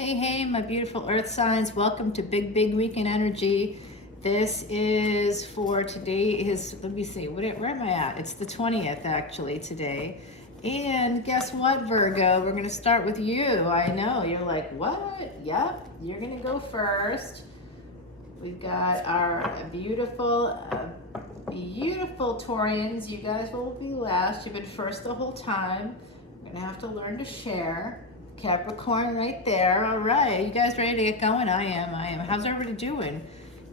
Hey, my beautiful earth signs. Welcome to Big Weekend Energy. This is for today let me see, where am I at? It's the 20th actually today. And guess what, Virgo? We're going to start with you. I know, you're like, what? Yep, you're going to go first. We've got our beautiful Taurians. You guys will be last. You've been first the whole time. We're going to have to learn to share. Capricorn right there. All right, you guys ready to get going? I am. How's everybody doing?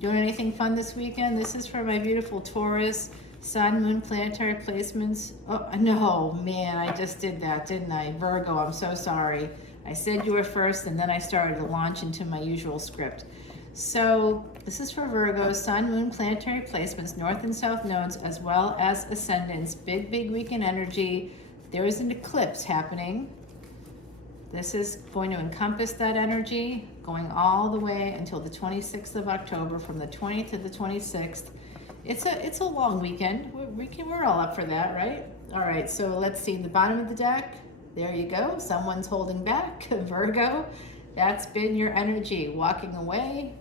Doing anything fun this weekend? This is for my beautiful Taurus, Sun, Moon, planetary placements. Oh, no, man, I just did that, didn't I? Virgo, I'm so sorry. I said you were first, and then I started to launch into my usual script. So this is for Virgo, Sun, Moon, planetary placements, North and South nodes, as well as ascendants. Big weekend energy. There is an eclipse happening. This is going to encompass that energy going all the way until the 26th of October, from the 20th to the 26th. It's a long weekend. We're all up for that, right? All right, so let's see the bottom of the deck. There you go. Someone's holding back. Virgo, that's been your energy. Walking away.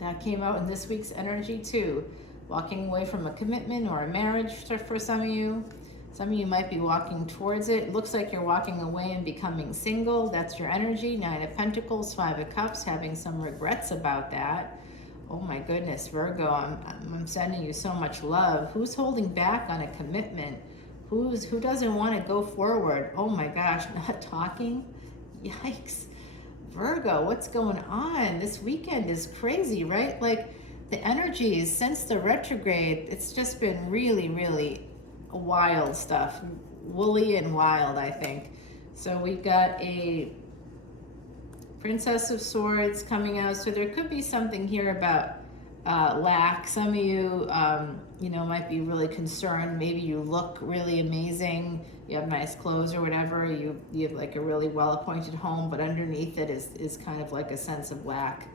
That came out in this week's energy too. Walking away from a commitment or a marriage for some of you. Some of you might be walking towards it. It looks like you're walking away and becoming single. That's your energy. 9 of Pentacles, 5 of Cups, having some regrets about that. Oh my goodness, Virgo, I'm sending you so much love. Who's holding back on a commitment? Who doesn't want to go forward? Oh my gosh, not talking? Yikes. Virgo, what's going on? This weekend is crazy, right? Like the energies since the retrograde, it's just been really wild stuff, woolly and wild, I think. So we've got a Princess of Swords coming out, so there could be something here about lack. Some of you, might be really concerned. Maybe you look really amazing, you have nice clothes or whatever, you have like a really well-appointed home, but underneath it is kind of like a sense of lack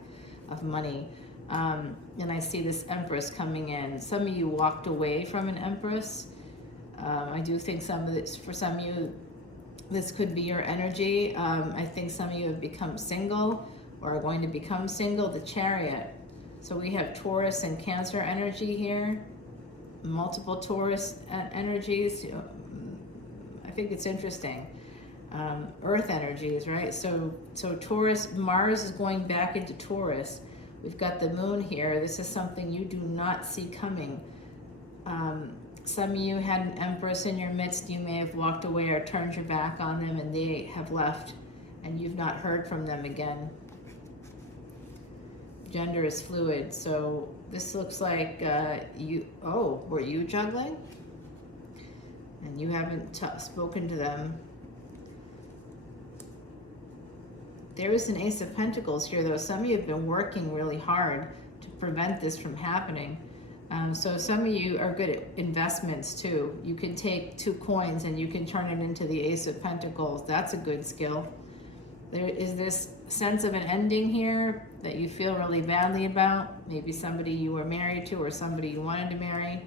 of money. And I see this Empress coming in. Some of you walked away from an Empress. I do think for some of you, this could be your energy. I think some of you have become single or are going to become single. The Chariot. So we have Taurus and Cancer energy here. Multiple Taurus energies. I think it's interesting. Earth energies, right? So Taurus, Mars is going back into Taurus. We've got the Moon here. This is something you do not see coming. Some of you had an Empress in your midst. You may have walked away or turned your back on them, and they have left, and you've not heard from them again. Gender is fluid, so this looks like were you juggling? And you haven't spoken to them. There is an Ace of Pentacles here, though. Some of you have been working really hard to prevent this from happening. So some of you are good at investments too. You can take 2 coins and you can turn it into the Ace of Pentacles. That's a good skill. There is this sense of an ending here that you feel really badly about. Maybe somebody you were married to or somebody you wanted to marry.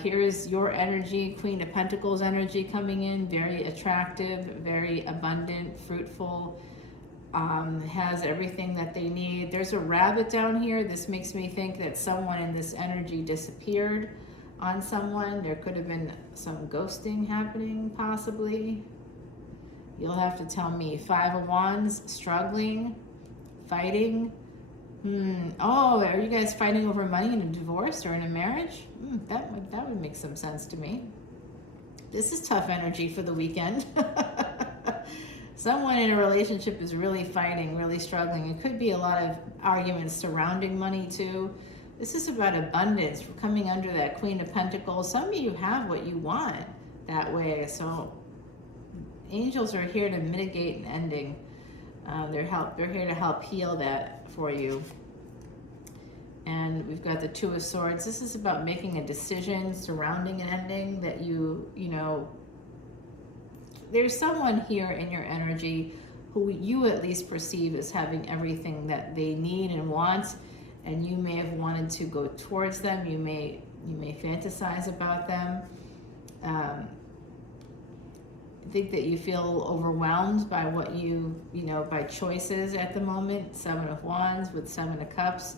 Here is your energy, Queen of Pentacles energy coming in. Very attractive, very abundant, fruitful. Has everything that they need. There's a rabbit down here. This makes me think that someone in this energy disappeared on someone. There could have been some ghosting happening, possibly. You'll have to tell me. 5 of Wands, struggling, fighting. Oh, are you guys fighting over money in a divorce or in a marriage? That would make some sense to me. This is tough energy for the weekend. Someone in a relationship is really fighting, really struggling. It could be a lot of arguments surrounding money too. This is about abundance. We're coming under that Queen of Pentacles. Some of you have what you want that way. So angels are here to mitigate an ending. They're here to help heal that for you. And we've got the 2 of Swords. This is about making a decision surrounding an ending that there's someone here in your energy who you at least perceive as having everything that they need and want, and you may have wanted to go towards them. You may fantasize about them. think that you feel overwhelmed by what by choices at the moment. 7 of Wands with 7 of Cups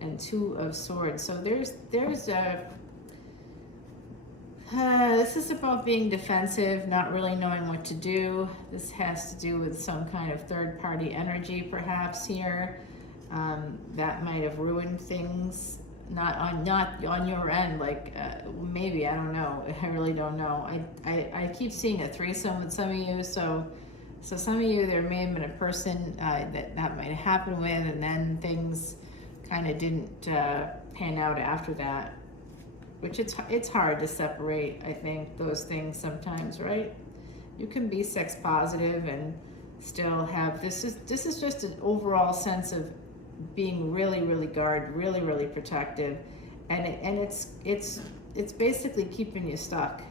and 2 of Swords. So there's a this is about being defensive, not really knowing what to do. This has to do with some kind of third-party energy, perhaps here, that might have ruined things. Not on your end, like maybe, I don't know. I really don't know. I keep seeing a threesome with some of you. So some of you, there may have been a person that might have happened with, and then things kind of didn't pan out after that. Which it's hard to separate, I think, those things sometimes, right? You can be sex positive and still have this is just an overall sense of being really, really guarded, really, really protective, and it's basically keeping you stuck.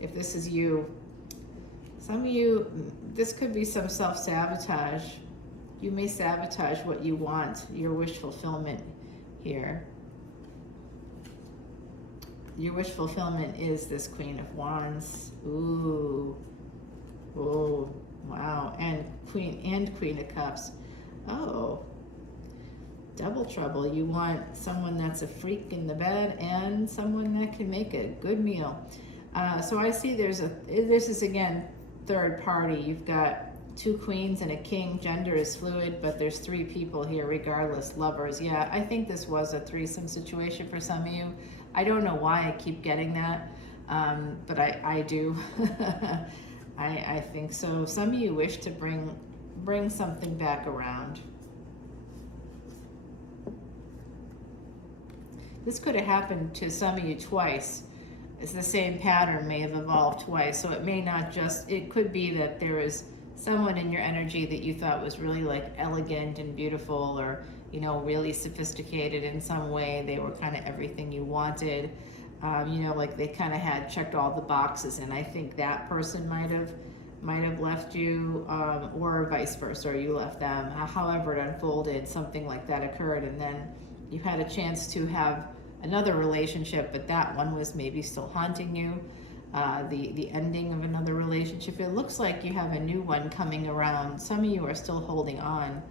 If this is you, some of you, this could be some self-sabotage. You may sabotage what you want, your wish fulfillment here. Your wish fulfillment is this Queen of Wands. Ooh. Oh, wow. And Queen of Cups. Oh. Double trouble. You want someone that's a freak in the bed and someone that can make a good meal. So I see this is again third party. You've got 2 queens and a king. Gender is fluid, but there's 3 people here regardless. Lovers. Yeah, I think this was a threesome situation for some of you. I don't know why I keep getting that, but I do. I think so. Some of you wish to bring something back around. This could have happened to some of you twice. It's the same pattern may have evolved twice, so it may not just, it could be that there is someone in your energy that you thought was really like elegant and beautiful, or really sophisticated in some way. They were kind of everything you wanted. Like they kind of had checked all the boxes, and I think that person might have left you, or vice versa, or you left them. However it unfolded, something like that occurred, and then you had a chance to have another relationship, but that one was maybe still haunting you. The ending of another relationship. It looks like you have a new one coming around. Some of you are still holding on.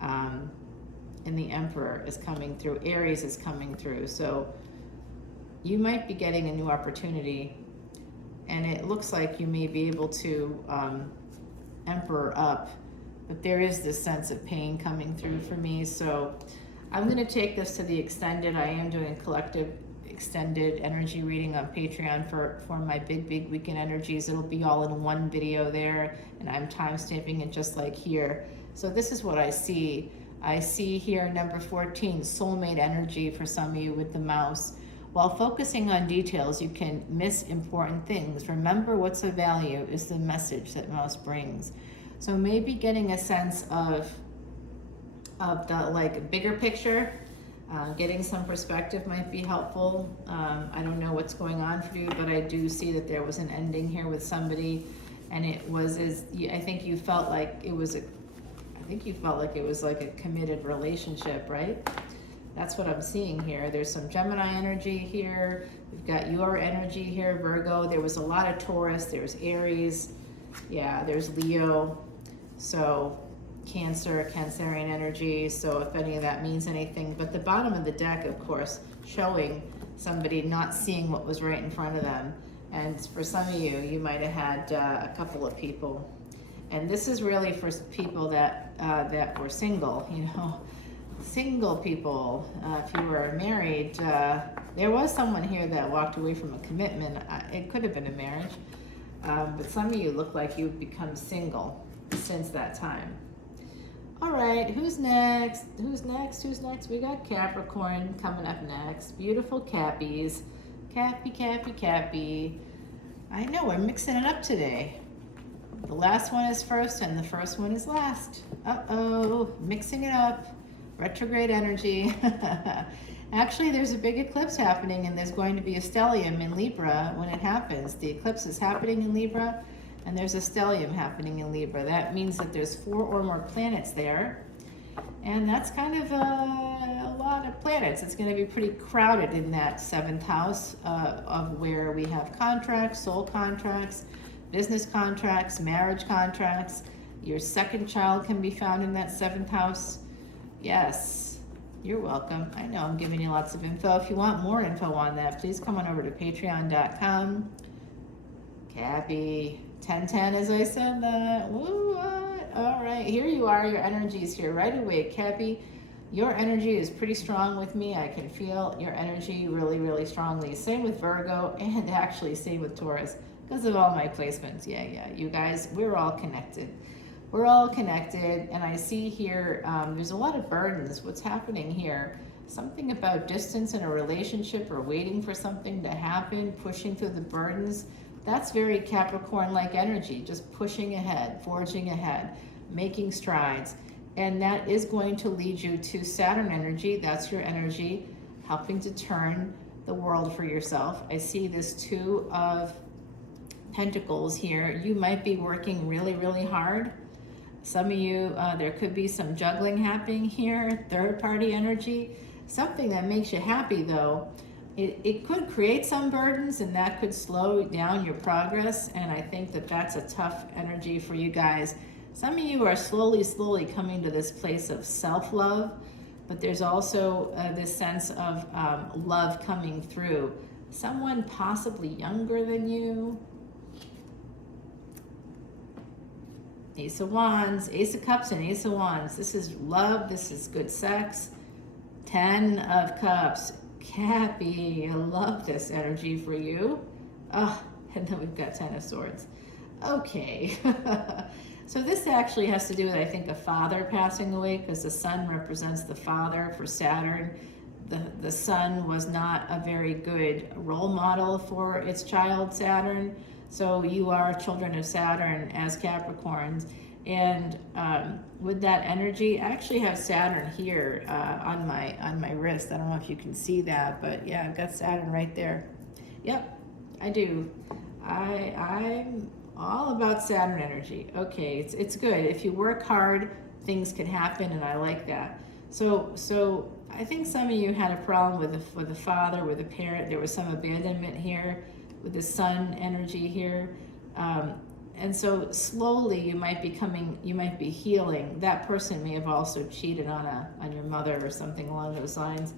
And the Emperor is coming through. Aries is coming through. So you might be getting a new opportunity, and it looks like you may be able to Emperor up, but there is this sense of pain coming through for me. So I'm going to take this to the extended. I am doing a collective extended energy reading on Patreon for my big weekend energies. It'll be all in one video there, and I'm time stamping it just like here. So this is what I see. I see here number 14, soulmate energy for some of you with the mouse. While focusing on details, you can miss important things. Remember, what's of value is the message that mouse brings. So maybe getting a sense of the bigger picture, getting some perspective might be helpful. I don't know what's going on for you, but I do see that there was an ending here with somebody, and it was I think you felt like it was like a committed relationship, right? That's what I'm seeing here. There's some Gemini energy here. We've got your energy here, Virgo. There was a lot of Taurus. There's Aries. Yeah, there's Leo. So Cancerian energy. So if any of that means anything. But the bottom of the deck, of course, showing somebody not seeing what was right in front of them. And for some of you, you might have had a couple of people. And this is really for people that were single, single people. If you were married, there was someone here that walked away from a commitment. It could have been a marriage, but some of you look like you've become single since that time. All right, who's next? Who's next? We got Capricorn coming up next. Beautiful Cappies. Cappy. I know, we're mixing it up today. The last one is first and the first one is last. Uh-oh, mixing it up. Retrograde energy. Actually, there's a big eclipse happening, and there's going to be a stellium in Libra when it happens. The eclipse is happening in Libra, and there's a stellium happening in Libra. That means that there's 4 or more planets there, and that's kind of a lot of planets. It's going to be pretty crowded in that 7th house of where we have contracts, soul contracts, business contracts, marriage contracts. Your second child can be found in that 7th house. Yes, you're welcome. I know I'm giving you lots of info. If you want more info on that, please come on over to patreon.com. Cappy, 1010 as I said that. Woo, what? All right, here you are. Your energy is here right away, Cappy. Your energy is pretty strong with me. I can feel your energy really, really strongly. Same with Virgo, and actually same with Taurus because of all my placements. Yeah, you guys, we're all connected. We're all connected, and I see here there's a lot of burdens. What's happening here? Something about distance in a relationship or waiting for something to happen, pushing through the burdens. That's very Capricorn-like energy, just pushing ahead, forging ahead, making strides. And that is going to lead you to Saturn energy. That's your energy, helping to turn the world for yourself. I see this 2 of Pentacles here. You might be working really, really hard. Some of you, there could be some juggling happening here, third-party energy. Something that makes you happy, though. It could create some burdens, and that could slow down your progress. And I think that that's a tough energy for you guys. Some of you are slowly coming to this place of self-love, but there's also this sense of love coming through. Someone possibly younger than you. Ace of Wands, Ace of Cups, and Ace of Wands. This is love. This is good sex. 10 of Cups. Cappy, I love this energy for you. Oh, and then we've got 10 of Swords. Okay. So this actually has to do with, I think, a father passing away, because the sun represents the father for Saturn. The sun was not a very good role model for its child, Saturn. So you are children of Saturn as Capricorns. And with that energy, I actually have Saturn here on my wrist. I don't know if you can see that, but yeah, I've got Saturn right there. Yep, I do. I'm all about Saturn energy. Okay, it's good. If you work hard, things can happen, and I like that. So I think some of you had a problem with the father, with the parent. There was some abandonment here with the sun energy here. And so slowly you might be healing. That person may have also cheated on your mother or something along those lines,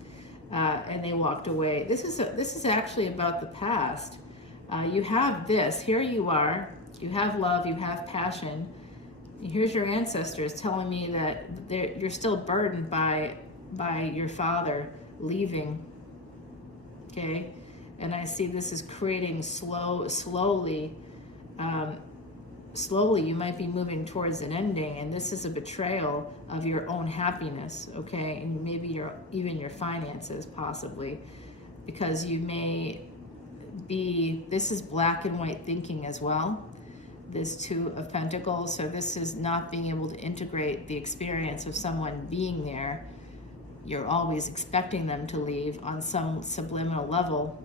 and they walked away. This is actually about the past. You have this. Here you are. You have love. You have passion. Here's your ancestors telling me that you're still burdened by your father leaving. Okay, and I see this is creating slowly. Slowly you might be moving towards an ending, and this is a betrayal of your own happiness, okay, and maybe even your finances possibly, because you may be, this is black and white thinking as well, this 2 of Pentacles. So this is not being able to integrate the experience of someone being there. You're always expecting them to leave on some subliminal level.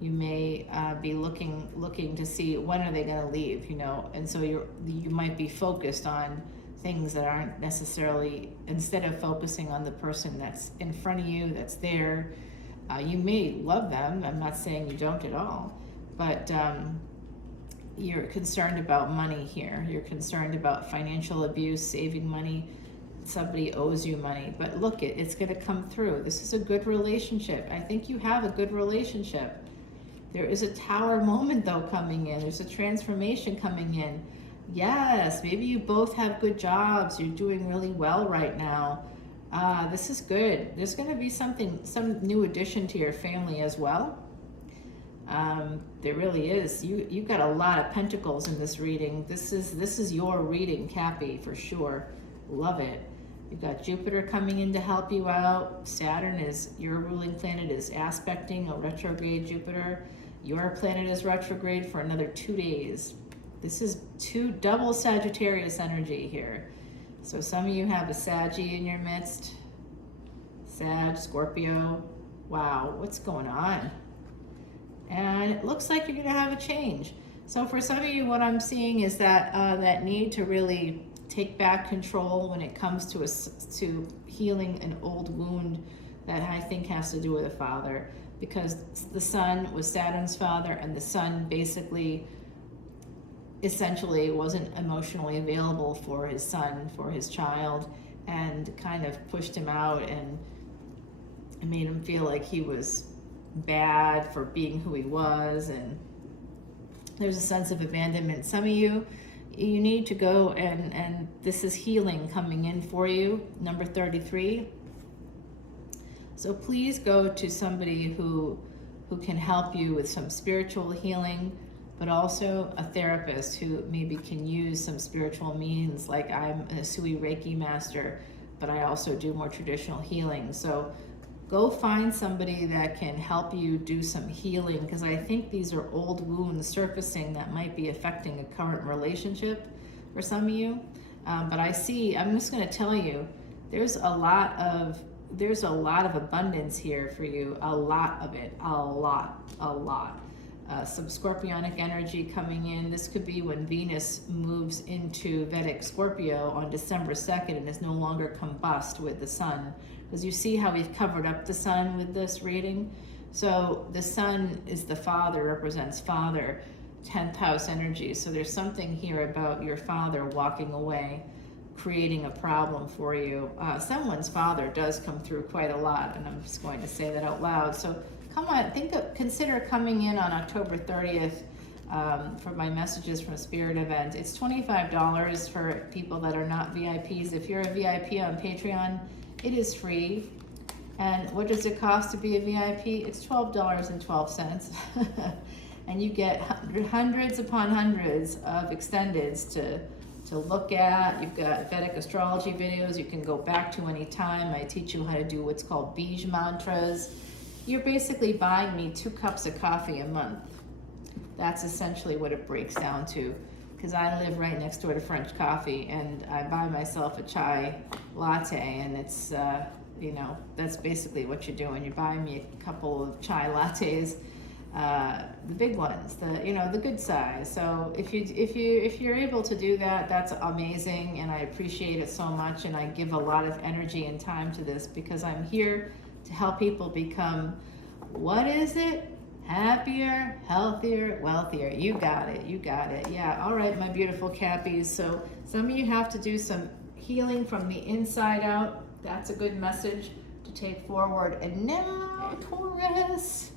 You may be looking to see when are they going to leave, and so you might be focused on things that aren't necessarily, instead of focusing on the person that's in front of you, that's there. You may love them. I'm not saying you don't at all, but you're concerned about money here. You're concerned about financial abuse, saving money. Somebody owes you money, but look, it's going to come through. This is a good relationship. I think you have a good relationship. There is a tower moment, though, coming in. There's a transformation coming in. Yes, maybe you both have good jobs. You're doing really well right now. This is good. There's going to be some new addition to your family as well. There really is. You've got a lot of pentacles in this reading. This is your reading, Cappy, for sure. Love it. You've got Jupiter coming in to help you out. Saturn is, your ruling planet, is aspecting a retrograde Jupiter. Your planet is retrograde for another 2 days. This is double Sagittarius energy here. So some of you have a Saggy in your midst. Sag, Scorpio. Wow, what's going on? And it looks like you're going to have a change. So for some of you, what I'm seeing is that that need to really take back control when it comes to healing an old wound that I think has to do with a father, because the sun was Saturn's father, and the sun basically essentially wasn't emotionally available for his son, for his child, and kind of pushed him out and made him feel like he was bad for being who he was. And there's a sense of abandonment. Some of you need to go, and this is healing coming in for you, number 33. So please go to somebody who can help you with some spiritual healing, but also a therapist who maybe can use some spiritual means. Like, I'm a Sui Reiki master, but I also do more traditional healing. So go find somebody that can help you do some healing, because I think these are old wounds surfacing that might be affecting a current relationship for some of you. But I'm just going to tell you, there's a lot of abundance here for you, a lot of it, a lot. Some scorpionic energy coming in. This could be when Venus moves into Vedic Scorpio on December 2nd and is no longer combust with the sun. Because you see how we've covered up the sun with this reading? So the sun is the father, represents father, 10th house energy. So there's something here about your father walking away, creating a problem for you. Someone's father does come through quite a lot, and I'm just going to say that out loud. So come on, consider coming in on October 30th for my Messages from Spirit event. It's $25 for people that are not VIPs. If you're a VIP on Patreon, it is free. And what does it cost to be a VIP? It's $12.12. And you get hundreds upon hundreds of extendeds to look at. You've got Vedic Astrology videos you can go back to anytime. I teach you how to do what's called Bij mantras. You're basically buying me 2 cups of coffee a month. That's essentially what it breaks down to, because I live right next door to French Coffee, and I buy myself a chai latte, and it's, that's basically what you're doing. You're buying me a couple of chai lattes, the big ones, the good size. So if you're able to do that, that's amazing, and I appreciate it so much. And I give a lot of energy and time to this because I'm here to help people become, what is it? Happier, healthier, wealthier. You got it. Yeah. All right, my beautiful Cappies. So some of you have to do some healing from the inside out. That's a good message to take forward. And now, Taurus,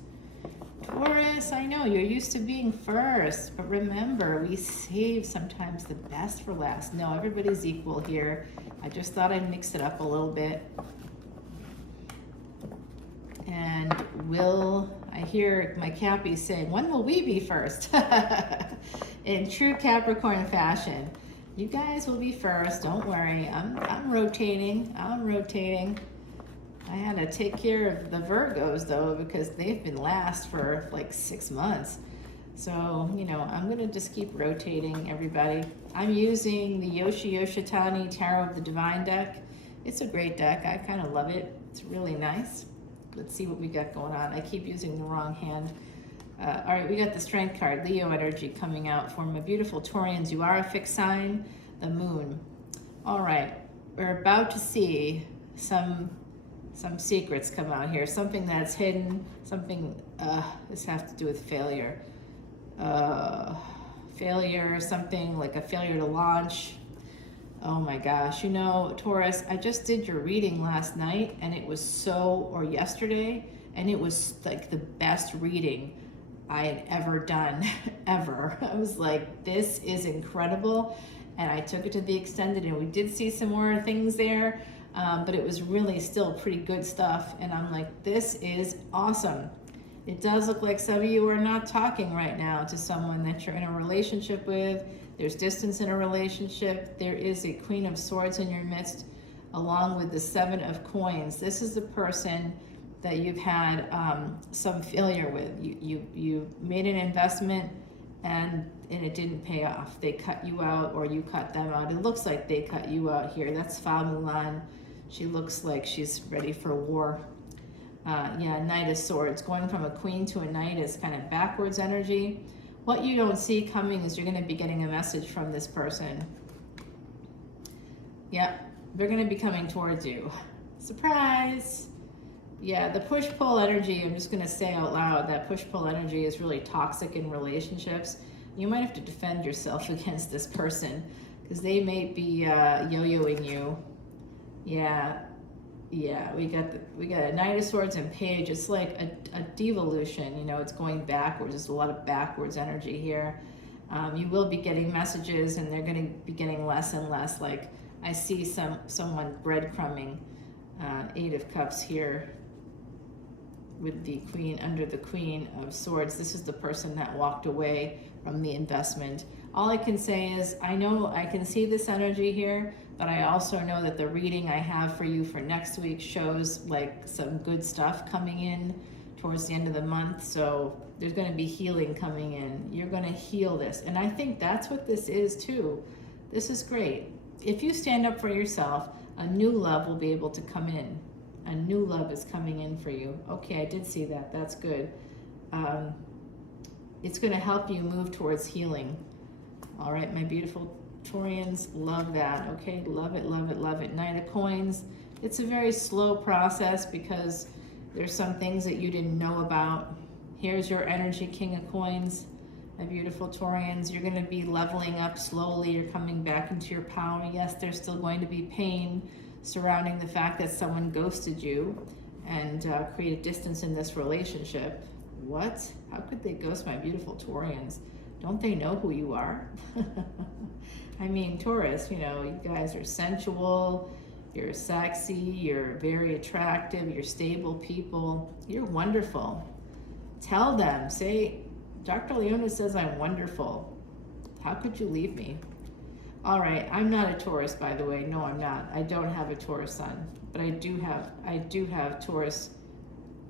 I know you're used to being first, but remember, we save sometimes the best for last. No, everybody's equal here. I just thought I'd mix it up a little bit. And I hear my Cappies saying, when will we be first? In true Capricorn fashion. You guys will be first, don't worry. I'm rotating. I had to take care of the Virgos though, because they've been last for like 6 months. So, I'm gonna just keep rotating everybody. I'm using the Yoshitani Tarot of the Divine deck. It's a great deck, I kind of love it. It's really nice. Let's see what we got going on. I keep using the wrong hand. All right, we got the Strength card, Leo energy coming out for my beautiful Taurians. You are a fixed sign, the moon. All right, we're about to see some secrets come out here. Something that's hidden, this has to do with failure. Something like a failure to launch. Oh my gosh, Taurus, I just did your reading last night and it was or yesterday, and it was like the best reading I had ever done, ever. I was like, this is incredible. And I took it to the extended and we did see some more things there, but it was really still pretty good stuff. And I'm like, this is awesome. It does look like some of you are not talking right now to someone that you're in a relationship with. There's distance in a relationship. There is a Queen of Swords in your midst, along with the 7 of Coins. This is the person that you've had some failure with. You made an investment and it didn't pay off. They cut you out or you cut them out. It looks like they cut you out here. That's Fa Mulan. She looks like she's ready for war. Knight of Swords. Going from a queen to a knight is kind of backwards energy. What you don't see coming is you're going to be getting a message from this person. They're going to be coming towards you. Surprise! The push-pull energy, I'm just going to say out loud, that push-pull energy is really toxic in relationships. You might have to defend yourself against this person because they may be yo-yoing you. Yeah, we got a Knight of Swords and Page. It's like a devolution, you know, it's going backwards. There's a lot of backwards energy here. You will be getting messages, and they're going to be getting less and less. Like I see someone breadcrumbing. 8 of Cups here with the Queen, under the Queen of Swords. This is the person that walked away from the investment. All I can say is, I know I can see this energy here, but I also know that the reading I have for you for next week shows like some good stuff coming in towards the end of the month. So there's going to be healing coming in. You're going to heal this. And I think that's what this is too. This is great. If you stand up for yourself, a new love will be able to come in. A new love is coming in for you. Okay, I did see that. That's good. It's going to help you move towards healing. All right, my beautiful Taurians, love that. Okay, love it, love it, love it. 9 of Coins. It's a very slow process because there's some things that you didn't know about. Here's your energy, King of Coins. My beautiful Taurians, you're going to be leveling up slowly. You're coming back into your power. Yes, there's still going to be pain surrounding the fact that someone ghosted you and created distance in this relationship. What? How could they ghost my beautiful Taurians? Don't they know who you are? I mean, Taurus, you know, you guys are sensual, you're sexy, you're very attractive, you're stable people. You're wonderful. Tell them, say, Dr. Leona says I'm wonderful. How could you leave me? All right, I'm not a Taurus, by the way. No, I'm not. I don't have a Taurus sun, but I do have Taurus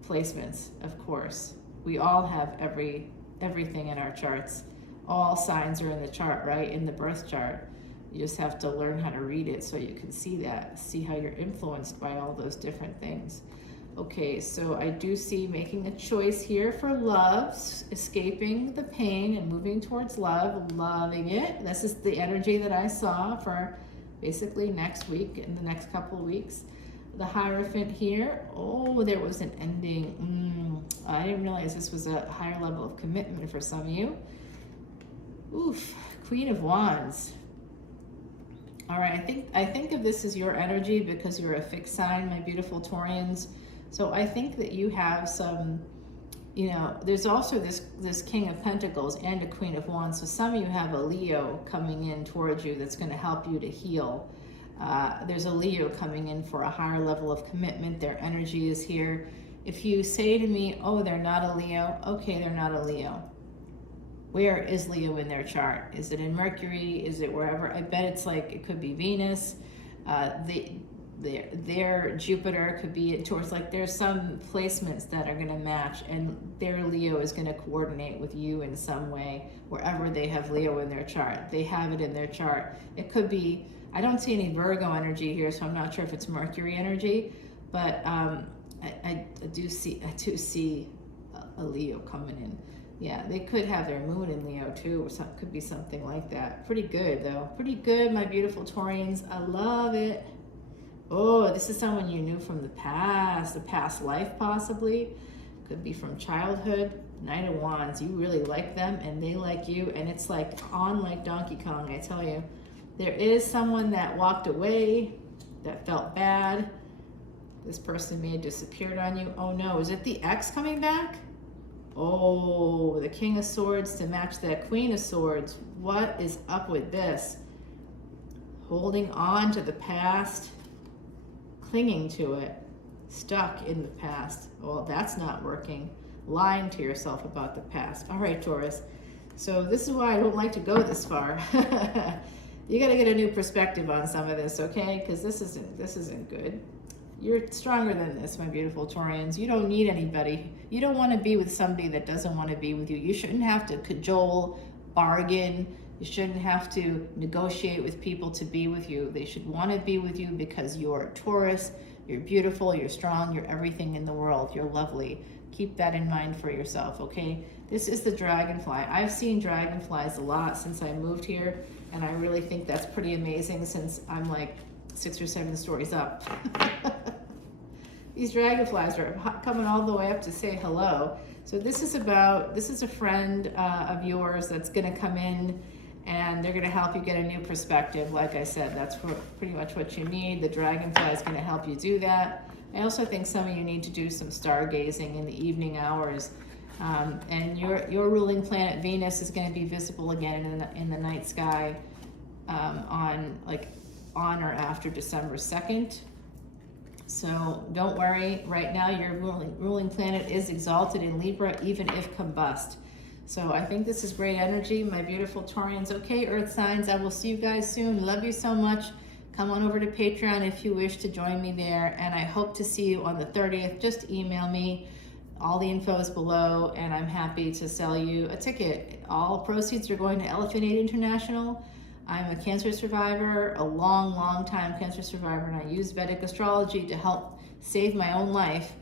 placements, of course. We all have everything in our charts. All signs are in the chart, right? In the birth chart. You just have to learn how to read it so you can see that, see how you're influenced by all those different things. Okay, so I do see making a choice here for love, escaping the pain and moving towards love, loving it. This is the energy that I saw for basically next week, in the next couple of weeks. The Hierophant here, oh, there was an ending. I didn't realize this was a higher level of commitment for some of you. Oof, Queen of Wands. All right, I think of this as your energy because you're a fixed sign, my beautiful Taurians. So I think that you have some, you know, there's also this King of Pentacles and a Queen of Wands. So some of you have a Leo coming in towards you that's going to help you to heal. There's a Leo coming in for a higher level of commitment. Their energy is here. If you say to me, oh, they're not a Leo, okay, they're not a Leo. Where is Leo in their chart? Is it in Mercury? Is it wherever? I bet it's like, it could be Venus. Their Jupiter could be towards, like, there's some placements that are going to match, and their Leo is going to coordinate with you in some way wherever they have Leo in their chart. They have it in their chart. It could be, I don't see any Virgo energy here, so I'm not sure if it's Mercury energy, but I do see a Leo coming in. Yeah, they could have their moon in Leo too, or could be something like that. Pretty good though. Pretty good, my beautiful Taurians. I love it. Oh, this is someone you knew from the past life possibly. Could be from childhood. Knight of Wands. You really like them and they like you, and it's like on like Donkey Kong, I tell you. There is someone that walked away that felt bad. This person may have disappeared on you. Oh no, is it the ex coming back? Oh, the King of Swords to match that Queen of Swords. What is up with this? Holding on to the past, clinging to it, stuck in the past. Well, that's not working. Lying to yourself about the past. All right, Taurus. So this is why I don't like to go this far. You got to get a new perspective on some of this, okay? Because this isn't good. You're stronger than this, my beautiful Taurians. You don't need anybody. You don't want to be with somebody that doesn't want to be with you. You shouldn't have to cajole, bargain. You shouldn't have to negotiate with people to be with you. They should want to be with you because you're a Taurus. You're beautiful, you're strong, you're everything in the world. You're lovely. Keep that in mind for yourself, okay? This is the dragonfly. I've seen dragonflies a lot since I moved here, and I really think that's pretty amazing since I'm like 6 or 7 stories up. These dragonflies are coming all the way up to say hello. So this is a friend of yours that's going to come in, and they're going to help you get a new perspective. Like I said, that's pretty much what you need. The dragonfly is going to help you do that. I also think some of you need to do some stargazing in the evening hours. And your ruling planet Venus is going to be visible again in the night sky on or after December 2nd. So don't worry, right now your ruling planet is exalted in Libra, even if combust. So I think this is great energy, my beautiful Taurians. Okay, Earth signs, I will see you guys soon. Love you so much. Come on over to Patreon if you wish to join me there. And I hope to see you on the 30th. Just email me. All the info is below, and I'm happy to sell you a ticket. All proceeds are going to Elephant Aid International. I'm a cancer survivor, a long time cancer survivor, and I use Vedic Astrology to help save my own life.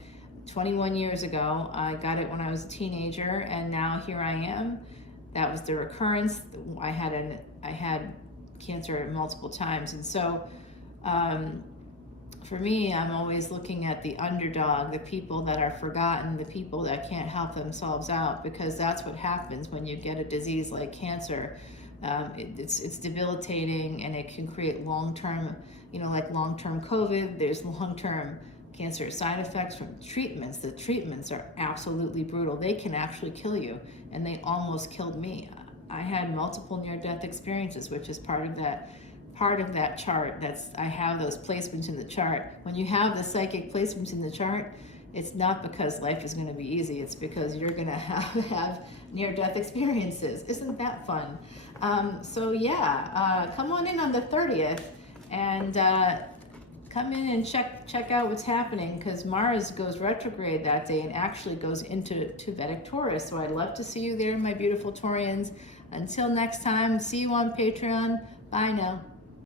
21 years ago, I got it when I was a teenager, and now here I am. That was the recurrence. I had cancer multiple times, and so for me, I'm always looking at the underdog, the people that are forgotten, the people that can't help themselves out, because that's what happens when you get a disease like cancer. It's debilitating, and it can create long-term, like long-term COVID. There's long-term cancer side effects from treatments. The treatments are absolutely brutal. They can actually kill you, and they almost killed me. I had multiple near-death experiences, which is part of that chart. I have those placements in the chart. When you have the psychic placements in the chart, it's not because life is going to be easy. It's because you're going to have near-death experiences. Isn't that fun? So yeah, come on in on the 30th and come in and check out what's happening, because Mars goes retrograde that day and actually goes into Vedic Taurus. So I'd love to see you there, my beautiful Taurians. Until next time, see you on Patreon. Bye now.